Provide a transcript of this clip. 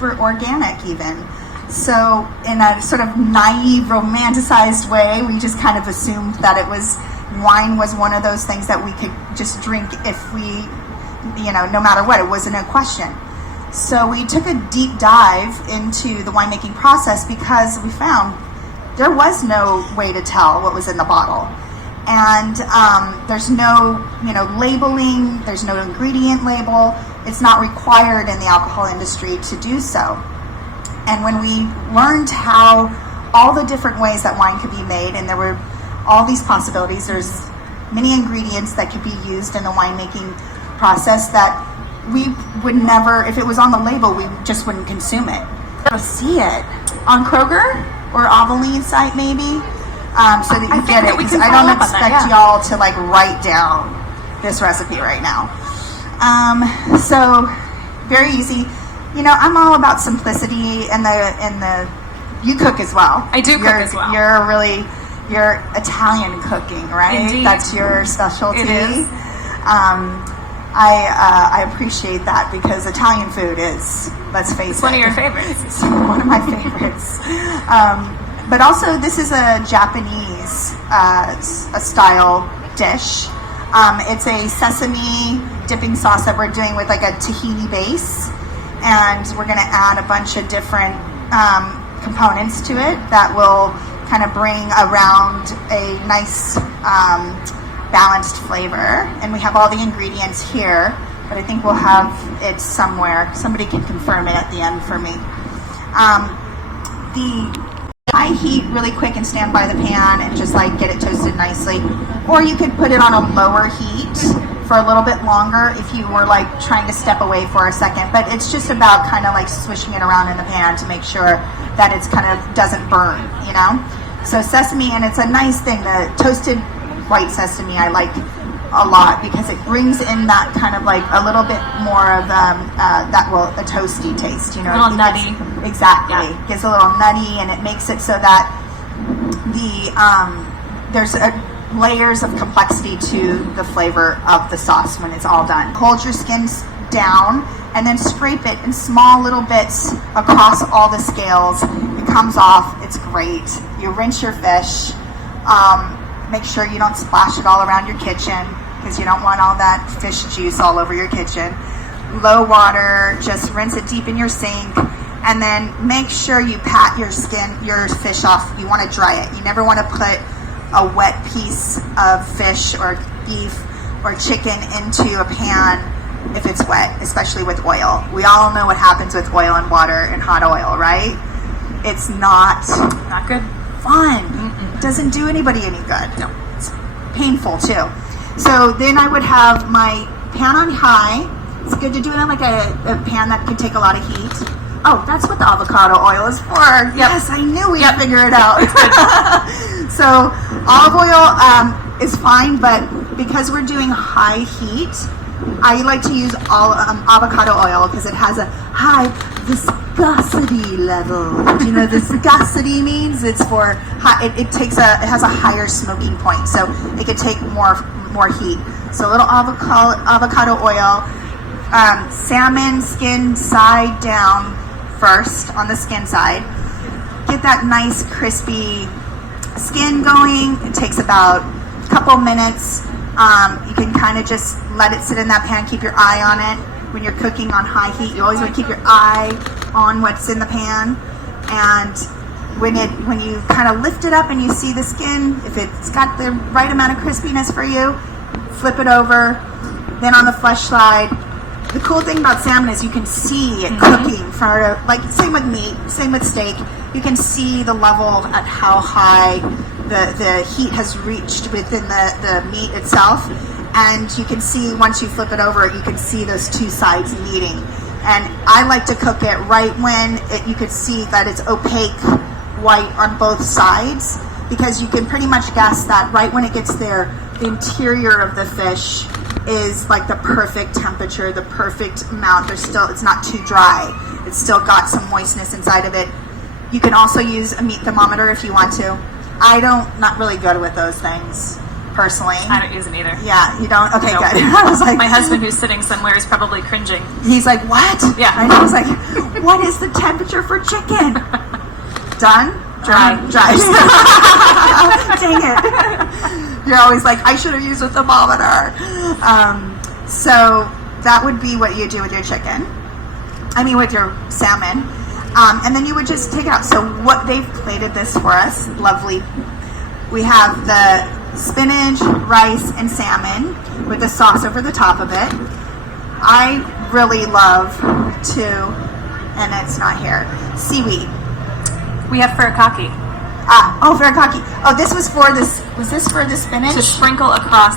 were organic even. So in a sort of naive, romanticized way, we just kind of assumed that wine was one of those things that we could just drink if we, no matter what, it wasn't a question. So we took a deep dive into the winemaking process because we found there was no way to tell what was in the bottle. And there's no, labeling, there's no ingredient label. It's not required in the alcohol industry to do so. And when we learned how all the different ways that wine could be made, and there were all these possibilities, there's many ingredients that could be used in the winemaking process that we would never, if it was on the label, we just wouldn't consume it. You'll see it on Kroger or Avalene site maybe, so that you get it. Because I don't expect y'all to write down this recipe right now. So very easy. I'm all about simplicity and the. You cook as well. I do cook as well. You're Italian cooking, right? Indeed. That's your specialty. It is. I appreciate that because Italian food is, let's face it, one of your favorites. It's one of my favorites. But also, this is a Japanese style dish. It's a sesame dipping sauce that we're doing with a tahini base, and we're going to add a bunch of different components to it that will kind of bring around a nice balanced flavor. And we have all the ingredients here, but I think we'll have it somewhere. Somebody can confirm it at the end for me. The high heat really quick and stand by the pan and just get it toasted nicely, or you could put it on a lower heat for a little bit longer if you were trying to step away for a second. But it's just about kind of swishing it around in the pan to make sure that it's kind of doesn't burn, So sesame, and it's a nice thing, the toasted white sesame I like a lot because it brings in that kind of a little bit more of a toasty taste, a little nutty. Exactly. Yeah. It gets a little nutty, and it makes it so that there's layers of complexity to the flavor of the sauce when it's all done. Hold your skins down and then scrape it in small little bits across all the scales. It comes off. It's great. You rinse your fish. Make sure you don't splash it all around your kitchen because you don't want all that fish juice all over your kitchen. Low water, just rinse it deep in your sink, and then make sure you pat your fish off. You want to dry it. You never want to put a wet piece of fish or beef or chicken into a pan if it's wet, especially with oil. We all know what happens with oil and water and hot oil, right? It's not good. Fun. Mm-mm. Doesn't do anybody any good. No. It's painful too. So then I would have my pan on high. It's good to do it on a pan that can take a lot of heat. Oh, that's what the avocado oil is for. Yep. Yes, I knew we'd figure it out. So olive oil is fine, but because we're doing high heat, I like to use avocado oil because it has a high viscosity level. Do you know what viscosity means? It's for it has a higher smoking point, so it could take more heat. So a little avocado oil, salmon skin side down first on the skin side. Get that nice crispy skin going. It takes about a couple minutes. You can kind of just let it sit in that pan. Keep your eye on it. When you're cooking on high heat, you always want to keep your eye on what's in the pan. And when you kind of lift it up and you see the skin, if it's got the right amount of crispiness for you, flip it over. Then on the flesh side, the cool thing about salmon is you can see it cooking for same with meat, same with steak. You can see the level at how high the heat has reached within the meat itself. And you can see, once you flip it over, you can see those two sides meeting. And I like to cook it right when you could see that it's opaque white on both sides, because you can pretty much guess that right when it gets there, the interior of the fish is the perfect temperature, the perfect amount. It's not too dry. It's still got some moistness inside of it. You can also use a meat thermometer if you want to. Not really good with those things. personally. I don't use them either. Yeah, you don't? Okay, Nope. good. I was like, My husband, who's sitting somewhere, is probably cringing. he's like, what? Yeah. And I was like, what is the temperature for chicken? Done? Dry. Dry. Dang it. You're always like, I should have used a thermometer. So that would be what you do with your chicken. I mean, with your salmon. And then you would just take it out. So what they've plated this for us, lovely. We have the spinach, rice, and salmon with the sauce over the top of it. I really love and it's not here, seaweed. We have furikake Furikake. Oh, this was for this. Was this for the spinach? to sprinkle across